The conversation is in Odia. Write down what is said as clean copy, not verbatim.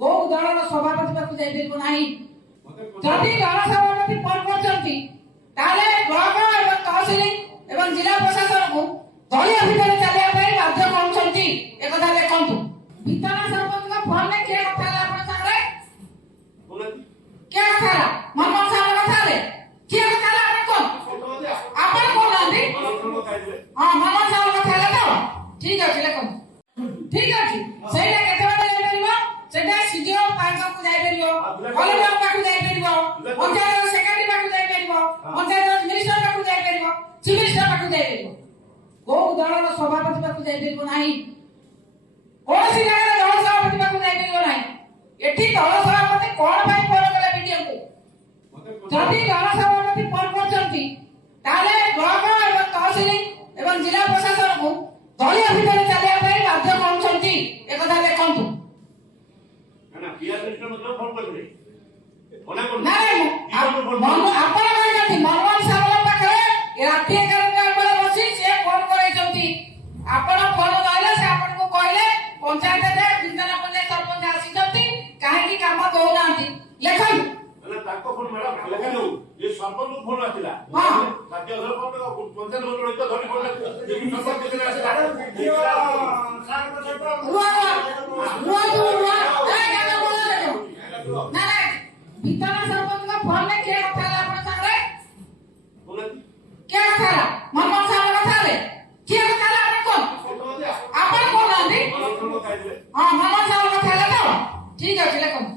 କୋଉ ଦଳର ସଭାପତି ପାଖକୁ ଯାଇପାରିବ ନାହିଁ। ଯଦି ଦଳ ସଭାପତି ଫୋନ କରୁଛନ୍ତି ତାହେଲେ ବ୍ଲକ ଏବଂ ତହସିଲ ଏବଂ ଜିଲ୍ଲା ପ୍ରଶାସନକୁ ଦଳୀୟ ଭିତରେ ଚାଲିବା ପାଇଁ ବାଧ୍ୟ କରୁଛନ୍ତି। ଏକଥା ଦେଖନ୍ତୁ, ବିଧାନ ସରପଞ୍ଚଙ୍କ ଫୋନରେ କିଏ କଥା ହେଲା ଆପଣ ସାଙ୍ଗରେ? କିଏ କଥା ହେଲା? ମନମୋହନ ସାହେବ କଥା ହେଲେ? କିଏ କଥା ହେଲା? ଆପଣ କହୁନାହାନ୍ତି? ହଁ, ମନମୋହନ ସାହେବ କଥା ହେଲା ତ? ଠିକ ଅଛି, ଦେଖନ୍ତୁ, ଠିକ ଅଛି। ସେଇଟା କେତେବେଳେ ଯାଇପାରିବ? ସେଟା ସିଡିଓ ପାଖକୁ ଯାଇପାରିବ, କଲେକ୍ଟର ପାଖକୁ ଯାଇପାରିବ, ପଞ୍ଚାୟତ ସେକ୍ରେଟାରୀ ପାଖକୁ ଯାଇପାରିବ, ପଞ୍ଚାୟତ ମିନିଷ୍ଟର ପାଖକୁ ଯାଇପାରିବ, ଚିଫ ମିନିଷ୍ଟର ପାଖକୁ ଯାଇପାରିବ। କୋଉ ଦଳର ସଭାପତି ପାଖକୁ ଯାଇପାରିବ ନାହିଁ। କୌଣସି ଜାଗାରେ ଦଳ ସଭାପତି ପାଖକୁ ଯାଇପାରିବ ନାହିଁ। ଏଠି ଦଳ ସଭାପତି କଣ ପାଇଁ ଫୋନ କଲେ ବିଡିଓକୁ? ଯଦି ଦଳ ସଭାପତି ଫୋନ କରୁଛନ୍ତି ତାହେଲେ ବ୍ଲକ ଏବଂ ତହସିଲ ଏବଂ ଜିଲ୍ଲା ପ୍ରଶାସନକୁ ଦଳୀୟ ଭିତରେ ଚାଲିବା ପାଇଁ ବାଧ୍ୟ କରୁଛନ୍ତି। ଏକଥା ଦେଖନ୍ତୁ। ଆପଣ କହିଛନ୍ତି ମନମୋହନ ସାହୁଙ୍କ ପାଖରେ ରାତି 11ଟା ବେଳେ ବସି ସେ ଫୋନ କରାଇଛନ୍ତି। ଆପଣ ଫୋନ ଧରିଲେ, ସେ ଆପଣଙ୍କୁ କହିଲେ ପଞ୍ଚାୟତରେ ବିଧାନ ପଞ୍ଚାୟତ ସରପଞ୍ଚ ଆସିଛନ୍ତି, କାହିଁକି କାମ ଦଉନାହାନ୍ତି? ଲେଖନ୍ତୁ। ଫୋନ ଆସିଲା ବିଧାନ ସରପଞ୍ଚଙ୍କ ଫୋନରେ କିଏ କଥା ହେଲା ଆପଣ ସାଙ୍ଗରେ? କିଏ କଥା ହେଲା? ମନମୋହନ ସାହେବ କଥା ହେଲେ? କିଏ କଥା ହେଲା? ଆପଣ କହୁନାହାନ୍ତି? ହଁ, ମନମୋହନ ସାହେବ କଥା ହେଲା ତ? ଠିକ ଅଛି, ଦେଖନ୍ତୁ,